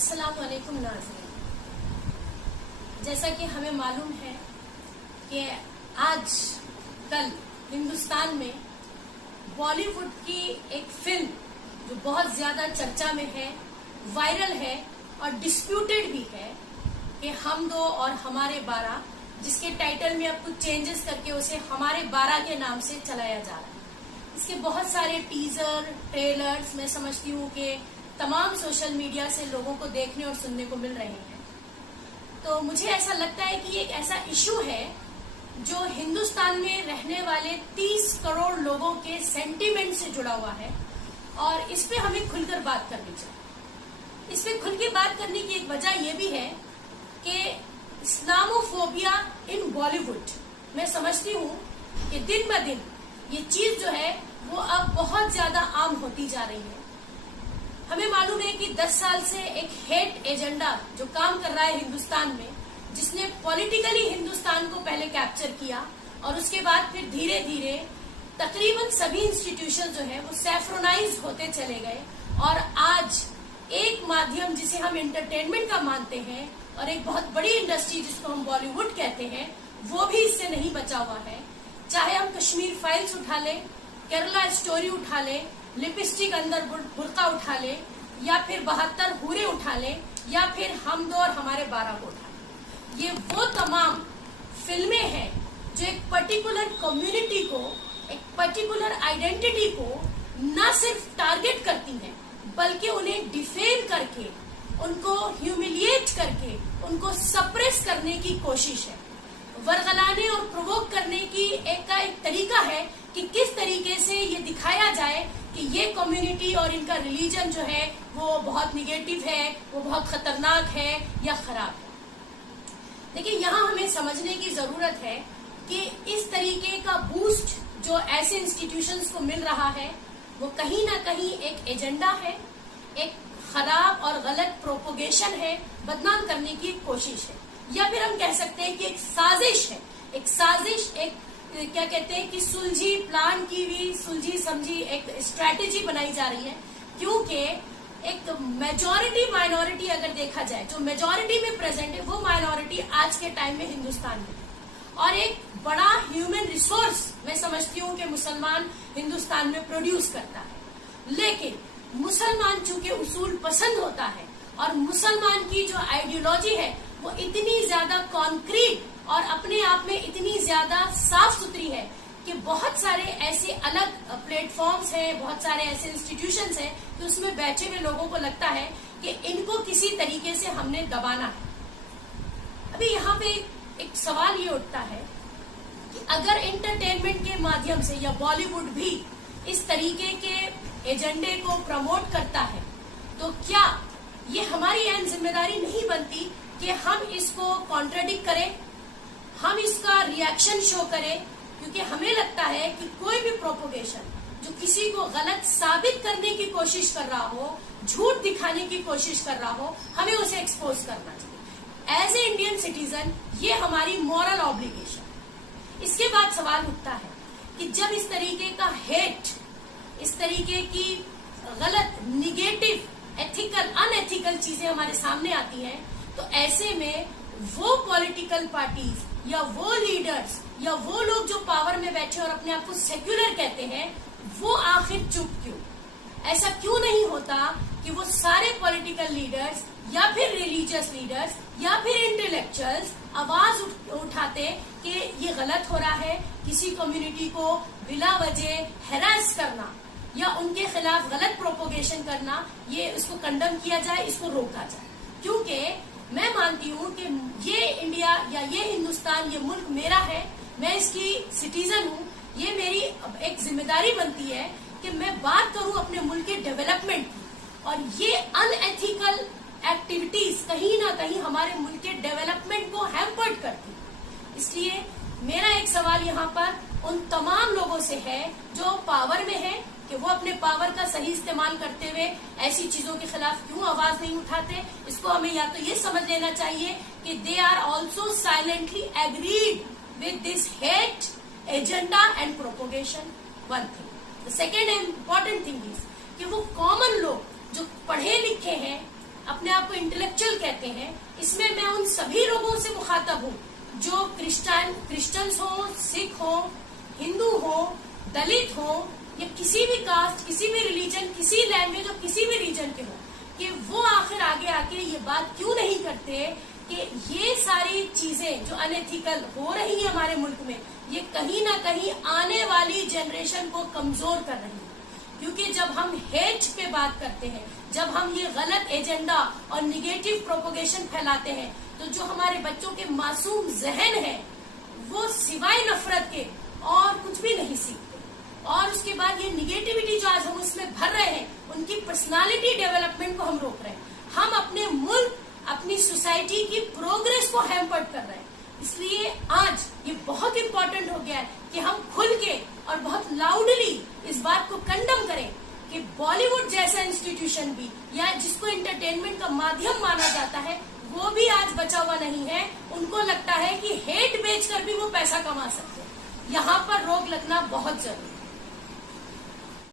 अस्सलाम वालेकुम नाज़रीन, जैसा कि हमें मालूम है कि आज कल हिंदुस्तान में बॉलीवुड की एक फिल्म जो बहुत ज्यादा चर्चा में है, वायरल है और डिस्प्यूटेड भी है कि हम दो और हमारे 12, जिसके टाइटल में अब कुछ चेंजेस करके उसे हमारे 12 के नाम से चलाया जा रहा है। इसके बहुत सारे टीजर, ट्रेलर्स मैं समझती हूँ कि तमाम सोशल मीडिया से लोगों को देखने और सुनने को मिल रहे हैं। तो मुझे ऐसा लगता है कि एक ऐसा इशू है जो हिंदुस्तान में रहने वाले 30 करोड़ लोगों के सेंटीमेंट से जुड़ा हुआ है और इस पे हमें खुलकर बात करनी चाहिए। इस पे खुल के बात करने की एक वजह यह भी है कि इस्लामोफोबिया इन बॉलीवुड, मैं समझती हूँ कि दिन ब दिन ये चीज जो है वो अब बहुत ज्यादा आम होती जा रही है। हमें मालूम है कि 10 साल से एक हेट एजेंडा जो काम कर रहा है हिंदुस्तान में, जिसने पॉलिटिकली हिंदुस्तान को पहले कैप्चर किया और उसके बाद फिर धीरे धीरे तकरीबन सभी इंस्टीट्यूशन जो है वो सैफ्रोनाइज होते चले गए और आज एक माध्यम जिसे हम एंटरटेनमेंट का मानते हैं और एक बहुत बड़ी इंडस्ट्री जिसको हम बॉलीवुड कहते हैं, वो भी इससे नहीं बचा हुआ है। चाहे हम कश्मीर फाइल्स उठा लें, केरला स्टोरी उठा लें, लिपस्टिक अंदर बुर्का उठा ले, या फिर 72 हूरे उठा ले, या फिर हम दो और हमारे 12 को उठा ले। ये वो तमाम फिल्में हैं जो एक पर्टिकुलर कम्युनिटी को, एक पर्टिकुलर आइडेंटिटी को न सिर्फ टारगेट करती हैं बल्कि उन्हें डिफेम करके, उनको ह्यूमिलिएट करके, उनको सप्रेस करने की कोशिश है। वरगलाने और प्रोवोक करने की एक तरीका है कि किस तरीके से ये दिखाया जाए कि ये कम्युनिटी और इनका रिलीजन जो है वो बहुत निगेटिव है, वो बहुत खतरनाक है या खराब है। लेकिन यहाँ हमें समझने की जरूरत है कि इस तरीके का बूस्ट जो ऐसे इंस्टीट्यूशंस को मिल रहा है वो कहीं ना कहीं एक एजेंडा है, एक खराब और गलत प्रोपोगेशन है, बदनाम करने की कोशिश है, या फिर हम कह सकते हैं कि एक साजिश है। एक साजिश, एक क्या कहते हैं कि सुलझी प्लान की हुई, सुलझी समझी एक स्ट्रैटेजी बनाई जा रही है। क्योंकि एक मेजॉरिटी माइनॉरिटी अगर देखा जाए, जो मेजॉरिटी में प्रेजेंट है वो माइनॉरिटी आज के टाइम में हिंदुस्तान में, और एक बड़ा ह्यूमन रिसोर्स मैं समझती हूँ कि मुसलमान हिंदुस्तान में प्रोड्यूस करता है। लेकिन मुसलमान चूंकि उसूल पसंद होता है और मुसलमान की जो आइडियोलॉजी है वो इतनी ज्यादा कॉन्क्रीट और अपने आप में इतनी ज्यादा साफ सुथरी है कि बहुत सारे ऐसे अलग प्लेटफॉर्म्स हैं, बहुत सारे ऐसे इंस्टीट्यूशंस हैं कि उसमें बैठे हुए लोगों को लगता है कि इनको किसी तरीके से हमने दबाना है। अभी यहाँ पे एक सवाल ये उठता है कि अगर एंटरटेनमेंट के माध्यम से या बॉलीवुड भी इस तरीके के एजेंडे को प्रमोट करता है तो क्या ये हमारी अहम जिम्मेदारी नहीं बनती कि हम इसको कॉन्ट्राडिक्ट करें, हम इसका रिएक्शन शो करें? क्योंकि हमें लगता है कि कोई भी प्रोपोगेशन जो किसी को गलत साबित करने की कोशिश कर रहा हो, झूठ दिखाने की कोशिश कर रहा हो, हमें उसे एक्सपोज करना चाहिए। एज ए इंडियन सिटीजन ये हमारी मॉरल ऑब्लिगेशन। इसके बाद सवाल उठता है कि जब इस तरीके का हेट, इस तरीके की गलत, निगेटिव, एथिकल, अनएथिकल चीजें हमारे सामने आती हैं, तो ऐसे में वो पॉलिटिकल पार्टीज या वो लीडर्स या वो लोग जो पावर में बैठे और अपने आप को सेक्युलर कहते हैं, वो आखिर चुप क्यों? ऐसा क्यों नहीं होता कि वो सारे पॉलिटिकल लीडर्स या फिर रिलीजियस लीडर्स या फिर इंटेलेक्चुअल्स आवाज उठाते कि ये गलत हो रहा है, किसी कम्युनिटी को बिला वजह हैरास करना या उनके खिलाफ गलत प्रोपोगेशन करना, ये इसको कंडम किया जाए, इसको रोका जाए। क्योंकि मैं मानती हूँ कि ये इंडिया या ये हिंदुस्तान, ये मुल्क मेरा है, मैं इसकी सिटीजन हूँ। ये मेरी एक जिम्मेदारी बनती है कि मैं बात करूँ अपने मुल्क के डेवलपमेंट की, और ये अनएथिकल एक्टिविटीज कहीं ना कहीं हमारे मुल्क के डेवलपमेंट को हैम्पर्ड करती है। इसलिए मेरा एक सवाल यहाँ पर उन तमाम लोगों से है जो पावर में है कि वो अपने पावर का सही इस्तेमाल करते हुए ऐसी चीजों के खिलाफ क्यों आवाज नहीं उठाते। इसको हमें या तो ये समझ लेना चाहिए कि they are also silently agreed with this hate agenda and propagation. One thing. The second important thing is कि वो कॉमन लोग जो पढ़े लिखे हैं, अपने आप को इंटेलेक्चुअल कहते हैं, इसमें मैं उन सभी लोगों से मुखातब हूँ जो क्रिश्चियंस हो, सिख हो, हिंदू हो, दलित हो, या किसी भी कास्ट, किसी भी रिलीजन, किसी लैंग्वेज और किसी भी रीजन के हो, कि वो आखिर आगे आके ये बात क्यों नहीं करते कि ये सारी चीजें जो अनएथिकल हो रही है हमारे मुल्क में, ये कहीं ना कहीं आने वाली जनरेशन को कमजोर कर रही है। क्योंकि जब हम हेट पे बात करते हैं, जब हम ये गलत एजेंडा और निगेटिव प्रोपोगेशन फैलाते हैं, तो जो हमारे बच्चों के मासूम जहन है वो सिवाय नफरत के और कुछ भी नहीं सीखते। और उसके बाद ये निगेटिविटी जो आज हम उसमें भर रहे हैं, उनकी पर्सनालिटी डेवलपमेंट को हम रोक रहे हैं। हम अपने मुल्क, अपनी सोसाइटी की प्रोग्रेस को हैम्पर्ड कर रहे हैं। इसलिए आज ये बहुत इंपॉर्टेंट हो गया है कि हम खुल के और बहुत लाउडली इस बात को कंडम करें कि बॉलीवुड जैसा इंस्टीट्यूशन भी, या जिसको एंटरटेनमेंट का माध्यम माना जाता है, वो भी आज बचा हुआ नहीं है। उनको लगता है कि हेट बेचकर भी वो पैसा कमा सकते हैं। यहाँ पर रोक लगना बहुत जरूरी है।